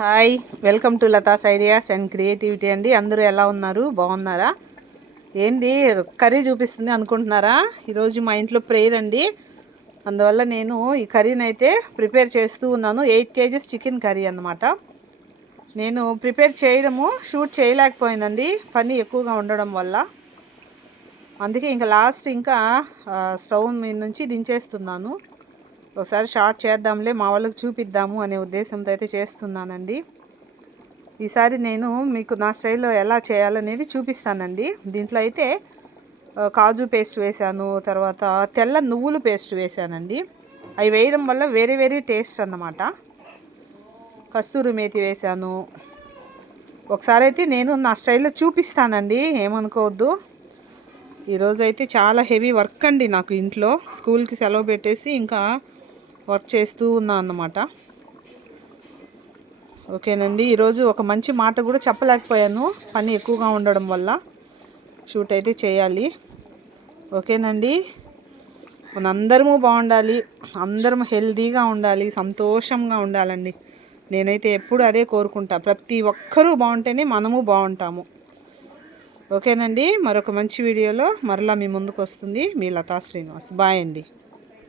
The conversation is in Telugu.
Hi, welcome to Latha's ideas and creativity అండి. అందరూ ఎలా ఉన్నారు? బాగున్నారా? ఏంది కర్రీ చూపిస్తుంది అనుకుంటున్నారా? ఈరోజు మా ఇంట్లో ప్రేయర్ అండి. అందువల్ల నేను ఈ కర్రీని అయితే ప్రిపేర్ చేస్తూ ఉన్నాను. 8 kgs చికెన్ కర్రీ అన్నమాట. నేను ప్రిపేర్ చేయడము షూట్ చేయలేకపోయిందండి, పని ఎక్కువగా ఉండడం వల్ల. అందుకే ఇంకా లాస్ట్ స్టవ్ మీద నుంచి దించేస్తున్నాను. ఒకసారి షార్ట్ చేద్దాంలే, మా వాళ్ళకి చూపిద్దాము అనే ఉద్దేశంతో అయితే చేస్తున్నానండి. ఈసారి నేను మీకు నా స్టైల్లో ఎలా చేయాలనేది చూపిస్తానండి. దీంట్లో అయితే కాజు పేస్ట్ వేశాను, తర్వాత తెల్ల నువ్వులు పేస్ట్ వేశానండి. అవి వేయడం వల్ల వేరే టేస్ట్ అన్నమాట. కస్తూరి మేతి వేశాను. ఒకసారి అయితే నేను నా స్టైల్లో చూపిస్తానండి, ఏమనుకోవద్దు. ఈరోజైతే చాలా హెవీ వర్క్ అండి నాకు ఇంట్లో. స్కూల్కి సెలవు పెట్టేసి ఇంకా వర్క్ చేస్తూ ఉన్నా అన్నమాట. ఓకేనండి, ఈరోజు ఒక మంచి మాట కూడా చెప్పలేకపోయాను, పని ఎక్కువగా ఉండడం వల్ల. షూట్ అయితే చేయాలి. ఓకేనండి, మనందరము బాగుండాలి, అందరం హెల్తీగా ఉండాలి, సంతోషంగా ఉండాలండి. నేనైతే ఎప్పుడు అదే కోరుకుంటా. ప్రతి ఒక్కరూ బాగుంటేనే మనము బాగుంటాము. ఓకేనండి, మరొక మంచి వీడియోలో మరలా మీ ముందుకు వస్తుంది మీ లతా శ్రీనివాస్. బాయ్ అండి.